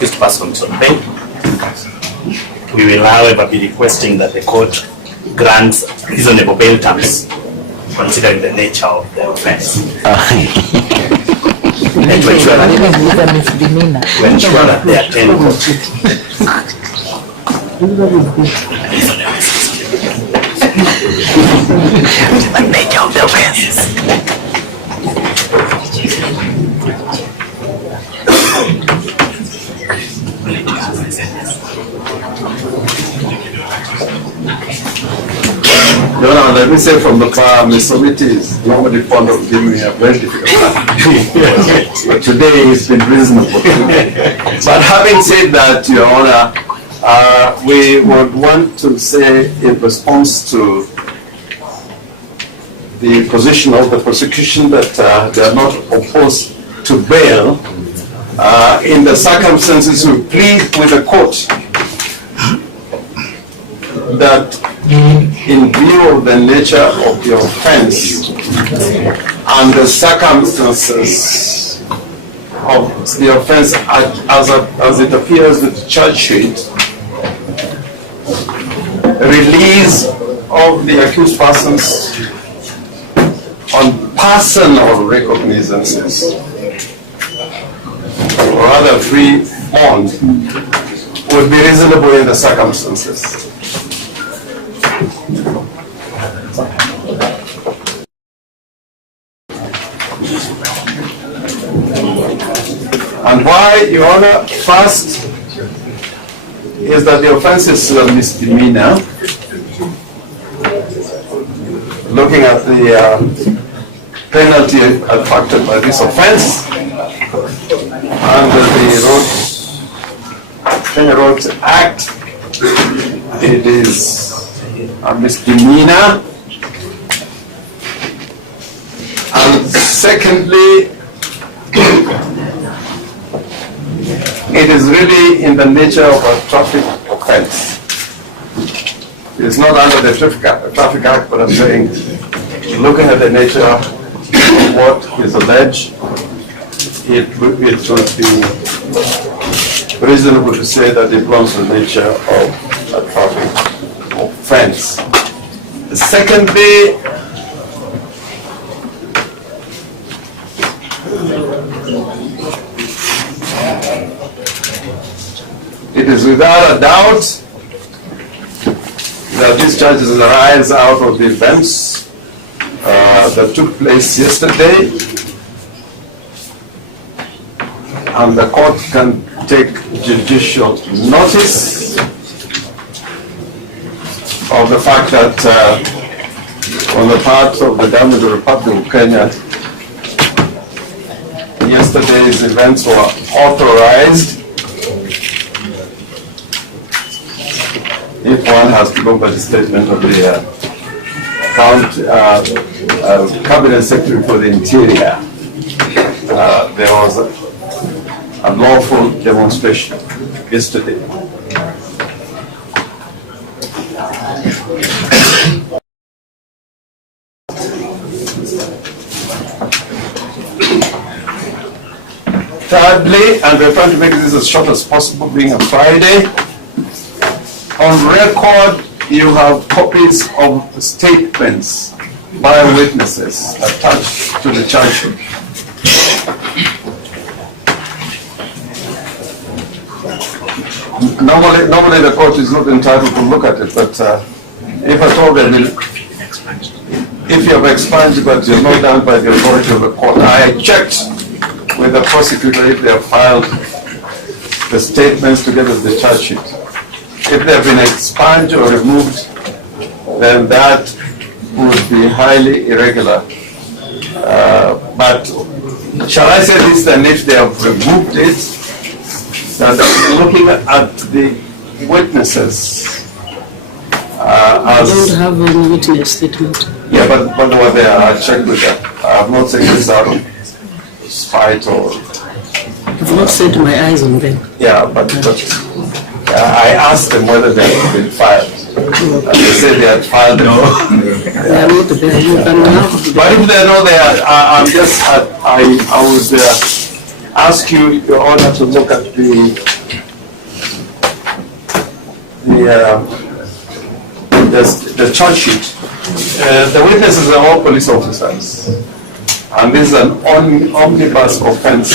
accused persons on bail. We will, however, be requesting that the court grants reasonable bail terms considering the nature of the offense. And to ensure that they attend court. The nature of the offense. Let me say from the bar, Mr. Committee is normally fond of giving me a very difficult one. But today he's been reasonable. But having said that, Your Honor, we would want to say in response to the position of the prosecution that they are not opposed to bail, in the circumstances we plead with the court that in view of the nature of the offense and the circumstances of the offense as it appears with the charge sheet, release of the accused persons on personal recognizances, or rather free bond, would be reasonable in the circumstances. And why, Your Honor? First is that the offense is a misdemeanor. Looking at the penalty attracted by this offense under the Kenya Roads Act, it is a misdemeanor. And secondly, it is really in the nature of a traffic offense. It is not under the Traffic Act, but I'm saying, looking at the nature of what is alleged, it would be reasonable to say that it belongs to the nature of a traffic offense. Secondly, it is without a doubt that these charges arise out of the events that took place yesterday, and the court can take judicial notice of the fact that on the part of the government of the Republic of Kenya, yesterday's events were authorized, if one has to go by the statement of the Cabinet Secretary for the Interior. There was a lawful demonstration yesterday. Thirdly, and we're trying to make this as short as possible, being a Friday, on record you have copies of statements by witnesses attached to the charge sheet. Normally the court is not entitled to look at it, but if at all if you have expunged but you're not done by the authority of the court, I checked with the prosecutor if they have filed the statements together with the charge sheet. If they have been expunged or removed, then that would be highly irregular. But shall I say this, then if they have removed it, that looking at the witnesses I don't have any witness statement. Yeah, but what they are, I checked with them. I have not said this out of spite or... I've not set my eyes on them. Yeah, but I asked them whether they had been filed. And they said they had filed them. They are not there. You can have But if they're not there, I would ask you, Your Honor, to look at the the charge sheet. The witnesses are all police officers, and this is an omnibus offense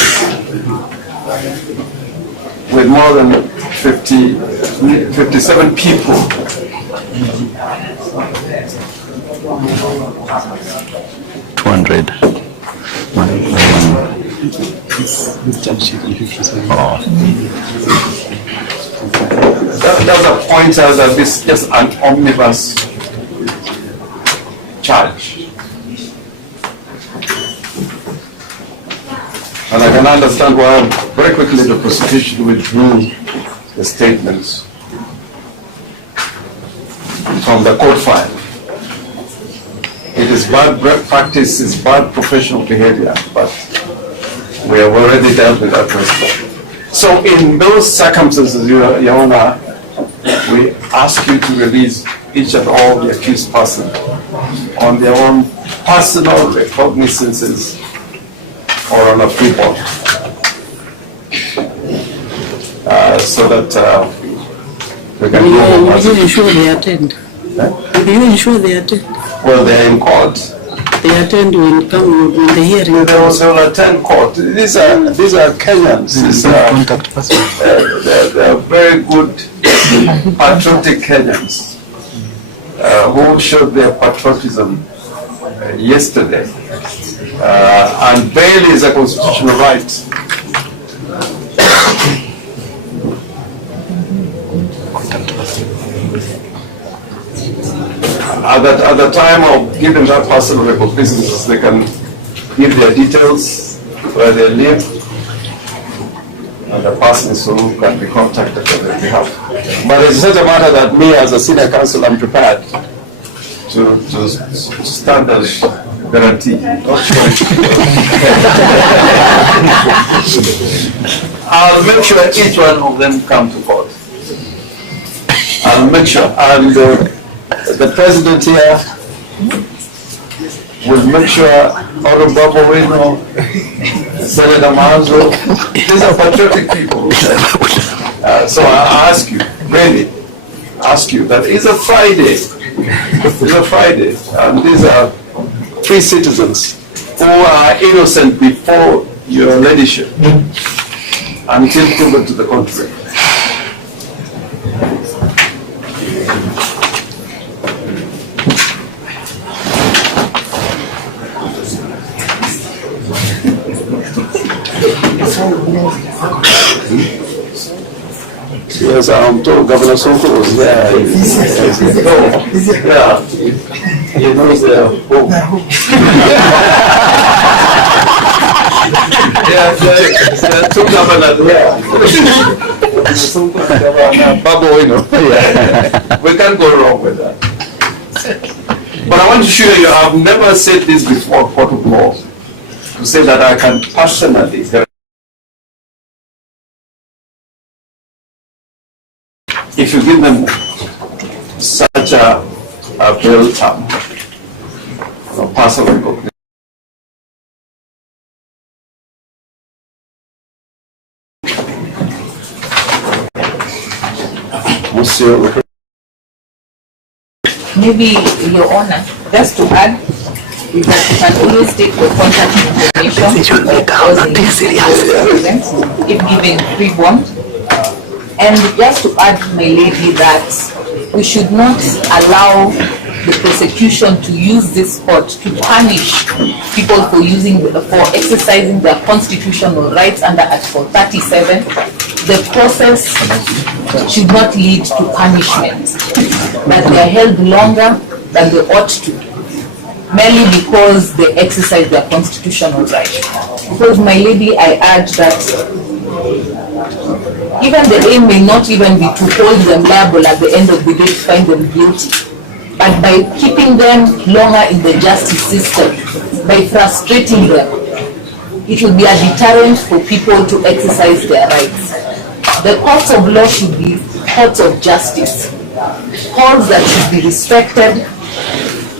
with more than 57 people. 200. That's a point out that this is just an omnibus charge. And I can understand why very quickly the prosecution withdrew the statements from the court file. It is bad practice, it's bad professional behavior, but we have already dealt with that question. So in those circumstances, Your Honor, we ask you to release each and all the accused persons on their own personal recognizances or on a free bond, so that we can go home. Will you ensure they attend? Will you ensure they attend? Well, they are in court. They attend when the hearing. They will attend court. These are Kenyans. They're very good, patriotic Kenyans who showed their patriotism yesterday. And bail is a constitutional right. At the time of giving that personal requisitions, they can give their details, where they live, and the persons who can be contacted on their behalf. But it's such a matter that me as a senior counsel, I'm prepared to stand as guarantee. I'll make sure each one of them come to court. I'll make sure. And the president here will make sure Honorable Babu, Owino, Senator Mazo, these are patriotic people. So I ask you, really, ask you that it's a Friday. It's a Friday, and these are free citizens who are innocent before your ladyship until proven to the contrary. Yes, I'm told Governor Sonko was there. Yeah, he knows the home. Yeah, there are two governors there. Babu, Owino. We can't go wrong with that. But I want to assure you, I've never said this before court of law, to say that I can personally. If you give them such a bail term, personal recognition. Monsieur. Maybe, Your Honor, just to add, is that you can always take the contact information if given free bond. And just to add, my lady, that we should not allow the prosecution to use this court to punish people for exercising their constitutional rights under Article 37. The process should not lead to punishment, that they are held longer than they ought to, merely because they exercise their constitutional rights. Because, my lady, I urge that even the aim may not even be to hold them liable at the end of the day to find them guilty, but by keeping them longer in the justice system, by frustrating them, it will be a deterrent for people to exercise their rights. The courts of law should be courts of justice, courts that should be respected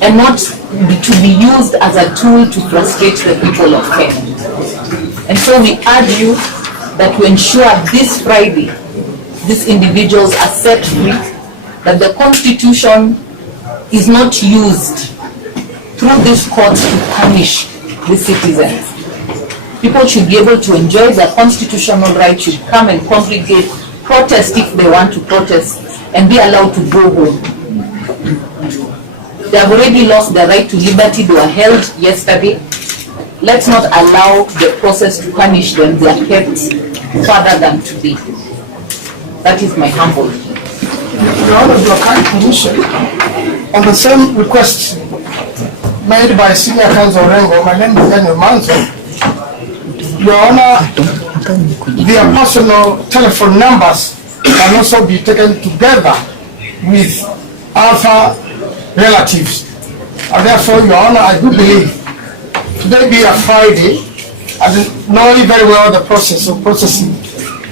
and not to be used as a tool to frustrate the people of Kenya. And so we urge you that to ensure this Friday, these individuals are set free that the Constitution is not used through this court to punish the citizens. People should be able to enjoy their constitutional right, should come and congregate, protest if they want to protest, and be allowed to go home. They have already lost their right to liberty. They were held yesterday. Let's not allow the process to punish them. They are kept further than today. That is my humble view. Your Honor, your kind permission, on the same request made by Senior Counsel Orengo, my name is Daniel Manzo. Your Honor, their personal telephone numbers can also be taken together with other relatives. And therefore, Your Honor, I do believe today be a Friday, and knowing very well the process of processing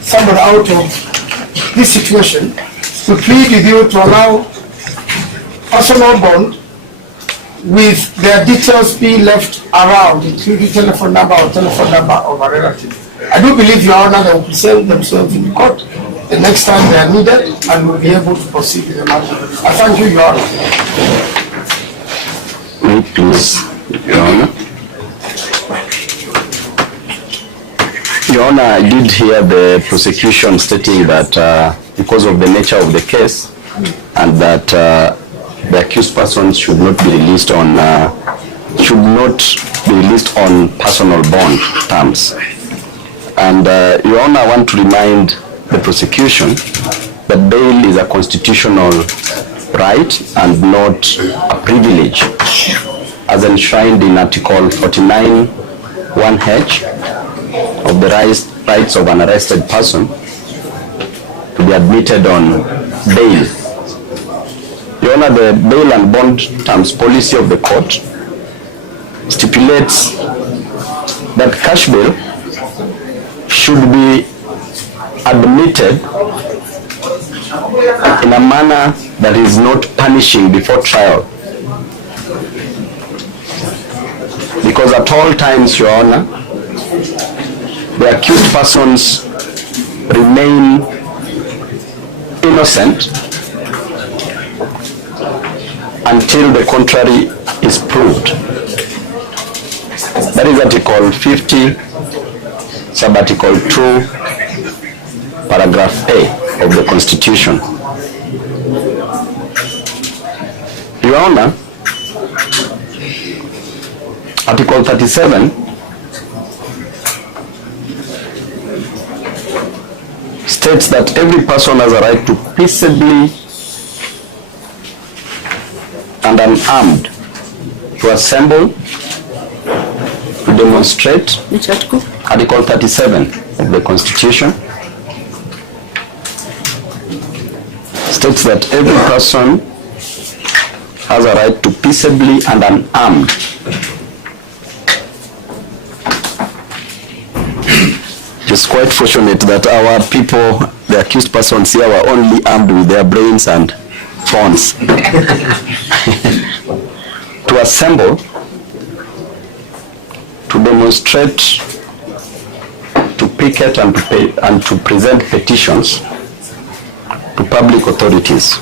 somebody out of this situation, to plead with you to allow personal bond with their details being left around, including telephone number or telephone number of a relative. I do believe, Your Honor, they will present themselves in court the next time they are needed and will be able to proceed with the matter. I thank you, Your Honor. May it please, Your Honor. Your Honor, I did hear the prosecution stating that because of the nature of the case and that the accused persons should not be released on personal bond terms. And Your Honor, I want to remind the prosecution that bail is a constitutional right and not a privilege, as enshrined in Article 49 1H of the rights of an arrested person to be admitted on bail. Your Honor, the bail and bond terms policy of the court stipulates that cash bail should be admitted in a manner that is not punishing before trial. Because at all times, Your Honor, the accused persons remain innocent until the contrary is proved. That is Article 50, sub-article 2, paragraph A of the Constitution. Your Honor, Article 37 states that every person has a right to peaceably and unarmed to assemble, to demonstrate. Which article? Article 37 of the Constitution states that every person has a right to peaceably and unarmed. It's quite fortunate that our people, the accused persons here, were only armed with their brains and phones. To assemble, to demonstrate, to picket and to present petitions to public authorities.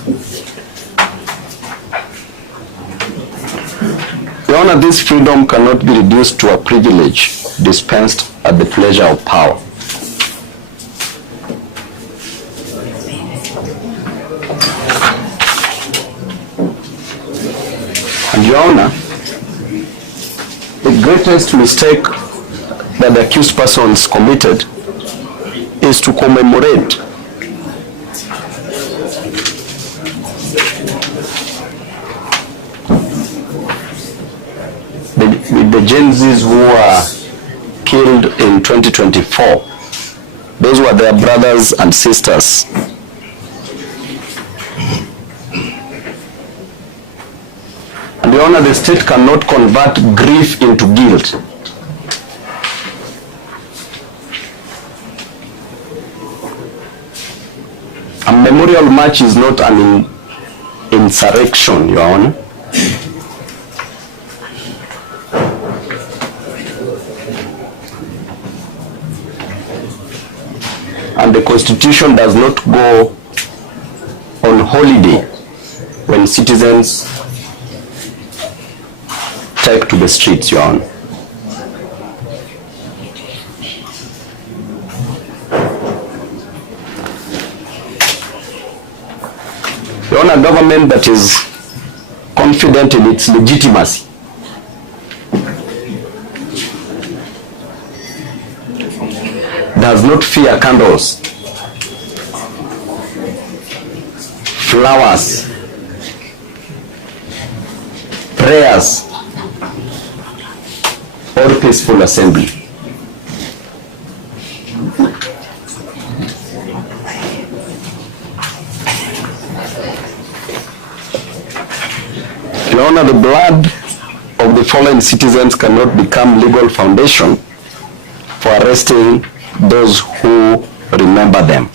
Your Honor, this freedom cannot be reduced to a privilege dispensed at the pleasure of power. And Your Honor, the greatest mistake that the accused persons committed is to commemorate the Gen Zs who were killed in 2024. Those were their brothers and sisters. And Your Honor, the state cannot convert grief into guilt. A memorial march is not an insurrection, Your Honor. And the Constitution does not go on holiday when citizens take to the streets, Your Honor. Your Honor, a government that is confident in its legitimacy does not fear candles, flowers, prayers, or peaceful assembly. Your Honor, the blood of the fallen citizens cannot become legal foundation for arresting those who remember them.